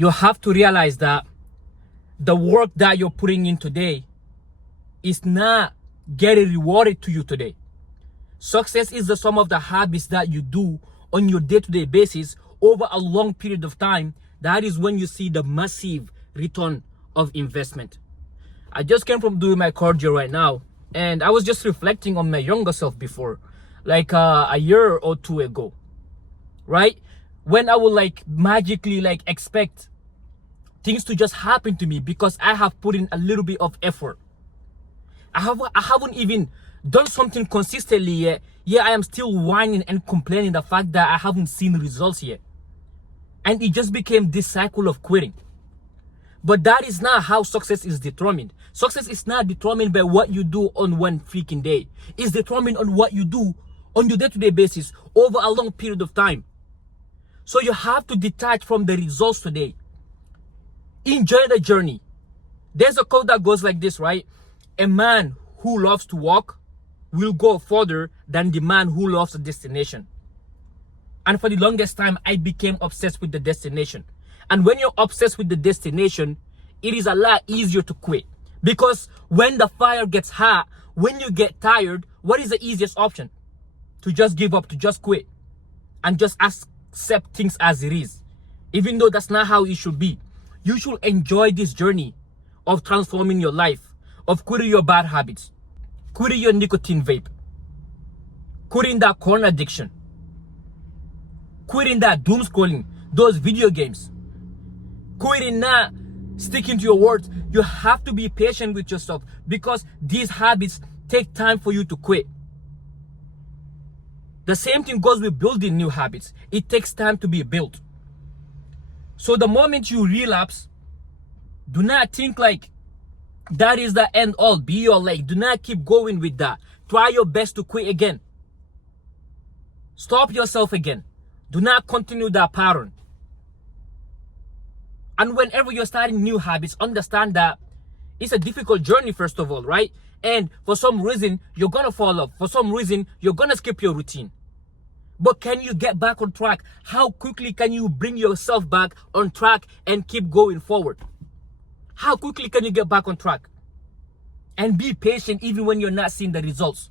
you have to realize that the work that you're putting in today is not getting rewarded to you today. Success is the sum of the habits that you do on your day-to-day basis over a long period of time. That is when you see the massive return of investment. I just came from doing my cardio right now, and I was just reflecting on my younger self before, like a year or two ago, right? When I would like magically like expect things to just happen to me because I have put in a little bit of effort. I haven't even done something consistently yet. Yeah, I am still whining and complaining the fact that I haven't seen results yet. And it just became this cycle of quitting. But that is not how success is determined. Success is not determined by what you do on one freaking day. It's determined on what you do on your day-to-day basis over a long period of time. So you have to detach from the results today. Enjoy the journey. There's a quote that goes like this, right? A man who loves to walk will go further than the man who loves the destination. And for the longest time, I became obsessed with the destination. And when you're obsessed with the destination, it is a lot easier to quit. Because when the fire gets hot, when you get tired, what is the easiest option? To just give up, to just quit. And just accept things as it is. Even though that's not how it should be. You should enjoy this journey of transforming your life, of quitting your bad habits, quitting your nicotine vape, quitting that corn addiction, quitting that doom scrolling, those video games, quitting not sticking to your words. You have to be patient with yourself because these habits take time for you to quit. The same thing goes with building new habits. It takes time to be built. So the moment you relapse, do not think like that is the end all be all. Like, do not keep going with that. Try your best to quit again. Stop yourself again. Do not continue that pattern. And whenever you're starting new habits, understand that it's a difficult journey, first of all, right? And for some reason, you're gonna fall off. For some reason, you're gonna skip your routine. But can you get back on track? How quickly can you bring yourself back on track and keep going forward? How quickly can you get back on track? And be patient even when you're not seeing the results.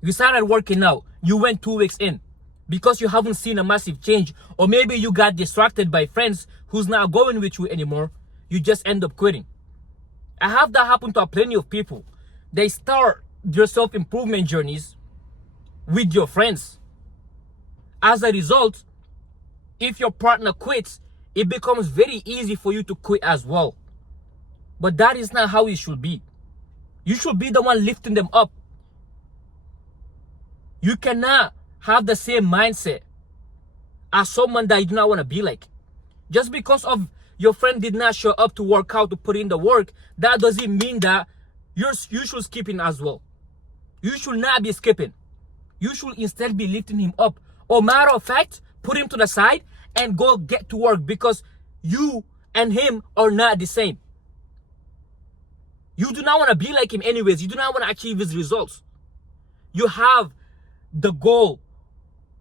You started working out. You went 2 weeks in because you haven't seen a massive change. Or maybe you got distracted by friends who's not going with you anymore. You just end up quitting. I have that happen to plenty of people. They start their self-improvement journeys with your friends. As a result, if your partner quits, it becomes very easy for you to quit as well. But that is not how it should be. You should be the one lifting them up. You cannot have the same mindset as someone that you do not want to be like. Just because of your friend did not show up to work out, to put in the work, that doesn't mean that you should skip in as well. You should not be skipping. You should instead be lifting him up. Or matter of fact, put him to the side and go get to work because you and him are not the same. You do not want to be like him anyways. You do not want to achieve his results. You have the goal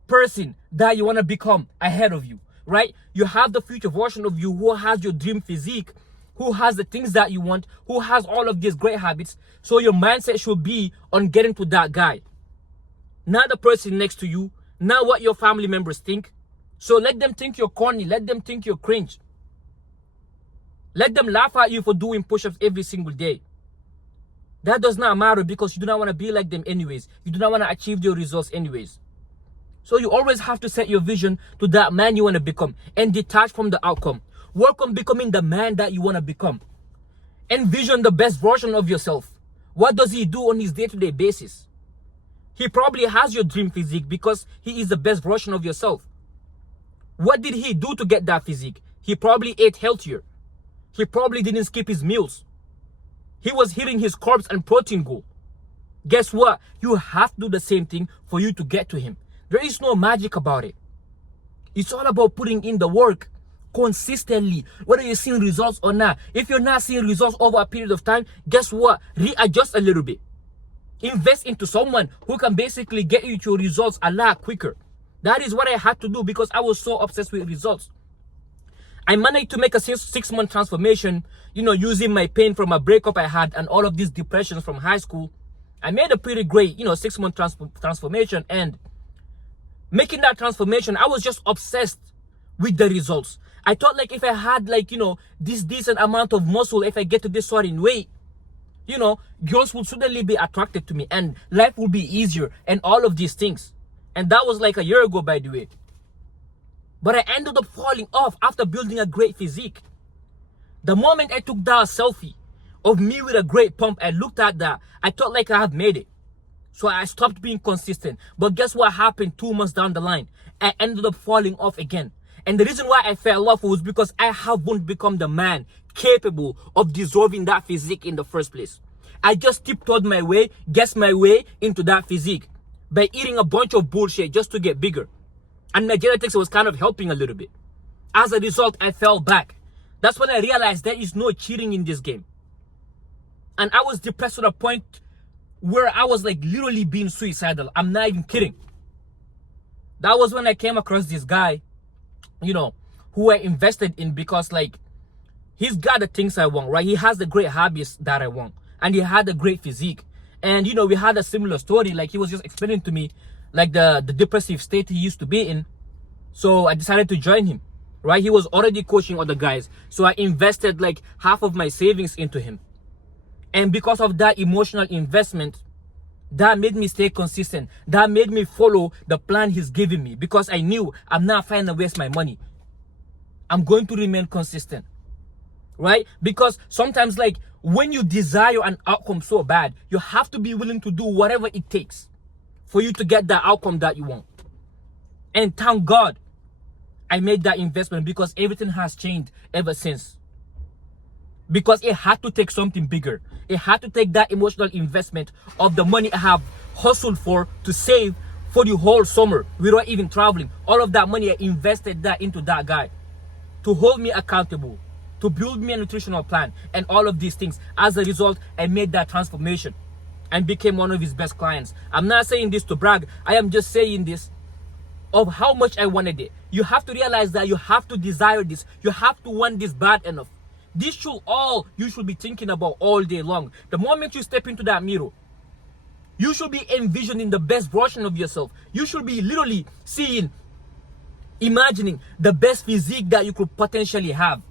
person that you want to become ahead of you, right? You have the future version of you who has your dream physique, who has the things that you want, who has all of these great habits. So your mindset should be on getting to that guy. Not the person next to you, not what your family members think. So let them think you're corny. Let them think you're cringe. Let them laugh at you for doing push-ups every single day. That does not matter because you do not want to be like them anyways. You do not want to achieve your results anyways. So you always have to set your vision to that man you want to become and detach from the outcome. Work on becoming the man that you want to become. Envision the best version of yourself. What does he do on his day-to-day basis? He probably has your dream physique because he is the best version of yourself. What did he do to get that physique? He probably ate healthier. He probably didn't skip his meals. He was hitting his carbs and protein goal. Guess what? You have to do the same thing for you to get to him. There is no magic about it. It's all about putting in the work consistently, whether you're seeing results or not. If you're not seeing results over a period of time, guess what? Readjust a little bit. Invest into someone who can basically get you to your results a lot quicker. That is what I had to do because I was so obsessed with results. I managed to make a 6 month transformation, using my pain from a breakup I had and all of these depressions from high school. I made a pretty great, 6 month transformation. And making that transformation, I was just obsessed with the results. I thought like if I had like, this decent amount of muscle, if I get to this certain weight, girls will suddenly be attracted to me and life will be easier and all of these things. And that was like a year ago, by the way. But I ended up falling off after building a great physique. The moment I took that selfie of me with a great pump, I looked at that, I thought like I had made it. So I stopped being consistent. But guess what happened 2 months down the line? I ended up falling off again. And the reason why I fell off was because I haven't become the man capable of deserving that physique in the first place. I just tiptoed my way, guessed my way into that physique by eating a bunch of bullshit just to get bigger. And my genetics was kind of helping a little bit. As a result, I fell back. That's when I realized there is no cheating in this game. And I was depressed to the point where I was like literally being suicidal. I'm not even kidding. That was when I came across this guy, who I invested in because like he's got the things I want, right? He has the great hobbies that I want. And he had a great physique. And we had a similar story. Like he was just explaining to me like the depressive state he used to be in. So I decided to join him, right? He was already coaching other guys. So I invested like half of my savings into him. And because of that emotional investment, that made me stay consistent. That made me follow the plan he's giving me because I knew I'm not fine to waste my money. I'm going to remain consistent, right? Because sometimes like when you desire an outcome so bad, you have to be willing to do whatever it takes for you to get that outcome that you want. And thank God I made that investment because everything has changed ever since. Because it had to take something bigger. It had to take that emotional investment of the money I have hustled for to save for the whole summer without even traveling. All of that money, I invested that into that guy to hold me accountable, to build me a nutritional plan and all of these things. As a result, I made that transformation and became one of his best clients. I'm not saying this to brag. I am just saying this of how much I wanted it. You have to realize that you have to desire this. You have to want this bad enough. This should all you should be thinking about all day long. The moment you step into that mirror, you should be envisioning the best version of yourself. You should be literally imagining the best physique that you could potentially have.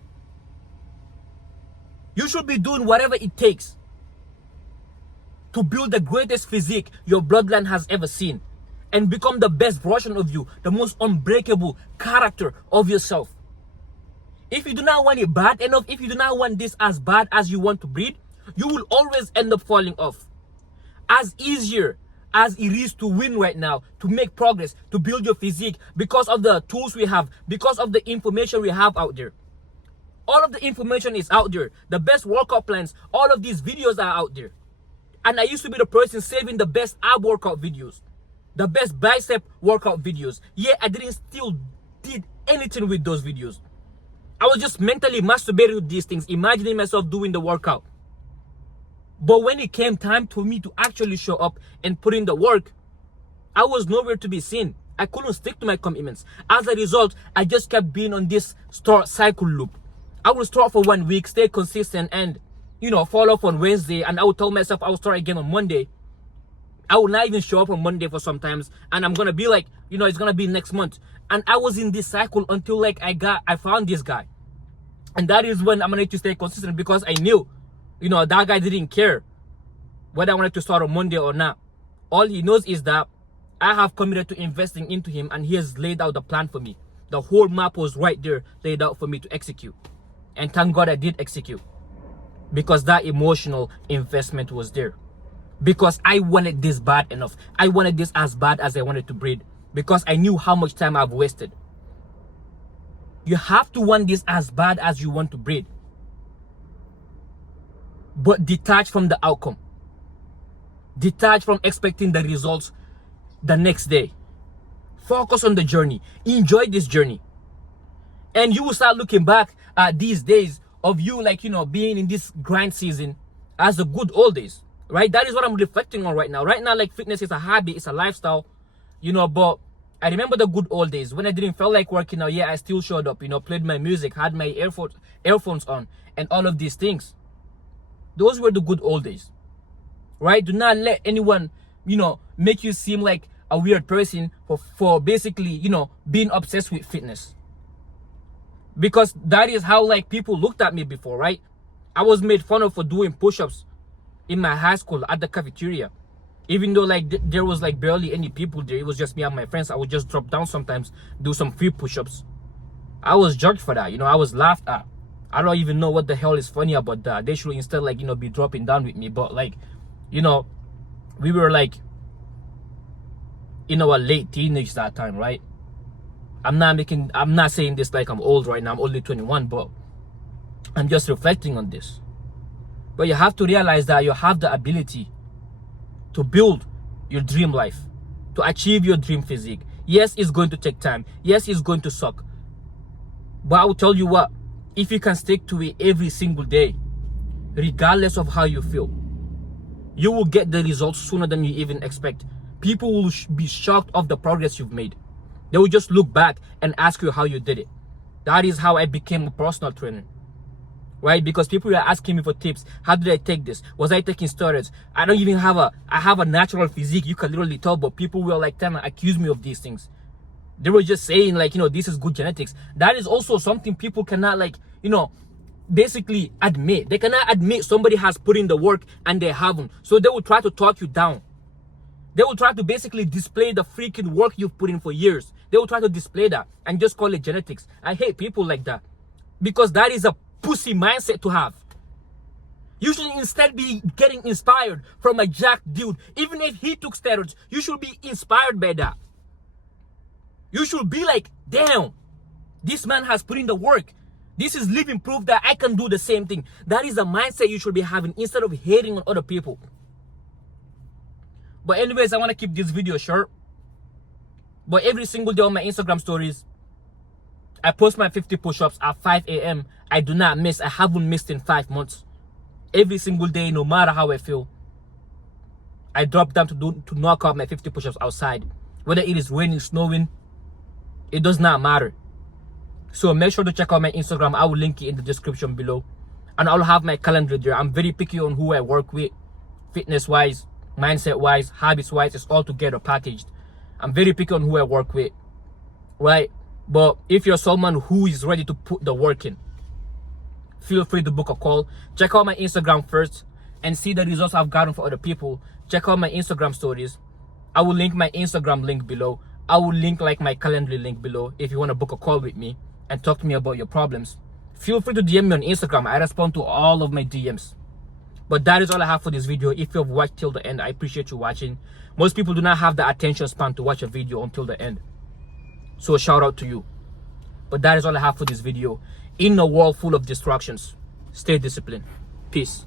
You should be doing whatever it takes to build the greatest physique your bloodline has ever seen and become the best version of you, the most unbreakable character of yourself. If you do not want it bad enough, if you do not want this as bad as you want to breed, you will always end up falling off. As easier as it is to win right now, to make progress, to build your physique because of the tools we have, because of the information we have out there. All of the information is out there. The best workout plans, all of these videos are out there. And I used to be the person saving the best ab workout videos, the best bicep workout videos. Yeah, I didn't did anything with those videos. I was just mentally masturbating with these things, imagining myself doing the workout. But when it came time for me to actually show up and put in the work, I was nowhere to be seen. I couldn't stick to my commitments. As a result, I just kept being on this cycle loop. I would start for 1 week, stay consistent, and fall off on Wednesday, and I would tell myself I would start again on Monday. I would not even show up on Monday for sometimes, and I'm gonna be like, it's gonna be next month. And I was in this cycle until like I found this guy. And that is when I'm gonna need to stay consistent because I knew, that guy didn't care whether I wanted to start on Monday or not. All he knows is that I have committed to investing into him and he has laid out the plan for me. The whole map was right there laid out for me to execute. And thank God I did execute. Because that emotional investment was there. Because I wanted this bad enough. I wanted this as bad as I wanted to breed. Because I knew how much time I've wasted. You have to want this as bad as you want to breed. But detach from the outcome. Detach from expecting the results the next day. Focus on the journey. Enjoy this journey. And you will start looking back at these days of you being in this grind season as the good old days. Right? That is what I'm reflecting on right now. Right now, like fitness is a hobby, it's a lifestyle. But I remember the good old days when I didn't feel like working out. Yeah, I still showed up, played my music, had my earphones on, and all of these things. Those were the good old days, right? Do not let anyone, make you seem like a weird person for basically, being obsessed with fitness. Because that is how like people looked at me before, right? I was made fun of for doing push-ups in my high school at the cafeteria. Even though like there was like barely any people there, it was just me and my friends. I would just drop down sometimes, do some free push-ups. I was judged for that, I was laughed at. I don't even know what the hell is funny about that. They should instead like, be dropping down with me. But like, we were like in our late teenage that time, right? I'm not saying this like I'm old right now. I'm only 21, but I'm just reflecting on this. But you have to realize that you have the ability to build your dream life, to achieve your dream physique. Yes, it's going to take time. Yes, it's going to suck. But I will tell you what, if you can stick to it every single day, regardless of how you feel, you will get the results sooner than you even expect. People will be shocked of the progress you've made. They will just look back and ask you how you did it. That is how I became a personal trainer, right? Because people were asking me for tips. How did I take this? Was I taking steroids? I have a natural physique. You can literally tell, but people were like trying to accuse me of these things. They were just saying like, this is good genetics. That is also something people cannot like, basically admit. They cannot admit somebody has put in the work and they haven't. So they will try to talk you down. They will try to basically display the freaking work you've put in for years. They will try to display that and just call it genetics. I hate people like that, because that is a pussy mindset to have. You should instead be getting inspired from a jacked dude. Even if he took steroids, you should be inspired by that. You should be like, damn, this man has put in the work. This is living proof that I can do the same thing. That is a mindset you should be having instead of hating on other people. But anyways, I want to keep this video short. But every single day on my Instagram stories, I post my 50 push-ups at 5 a.m. I do not miss. I haven't missed in 5 months. Every single day, no matter how I feel, I drop down to knock out my 50 push-ups outside. Whether it is raining, snowing, it does not matter. So make sure to check out my Instagram. I will link it in the description below. And I'll have my calendar there. I'm very picky on who I work with, fitness-wise, mindset-wise, habits-wise. It's all together packaged. I'm very picky on who I work with, right? But if you're someone who is ready to put the work in, feel free to book a call. Check out my Instagram first and see the results I've gotten for other people. Check out my Instagram stories. I will link my Instagram link below. I will link like my calendar link below if you want to book a call with me and talk to me about your problems. Feel free to DM me on Instagram. I respond to all of my DMs. But that is all I have for this video. If you have watched till the end, I appreciate you watching. Most people do not have the attention span to watch a video until the end. So shout out to you. But that is all I have for this video. In a world full of distractions, stay disciplined. Peace.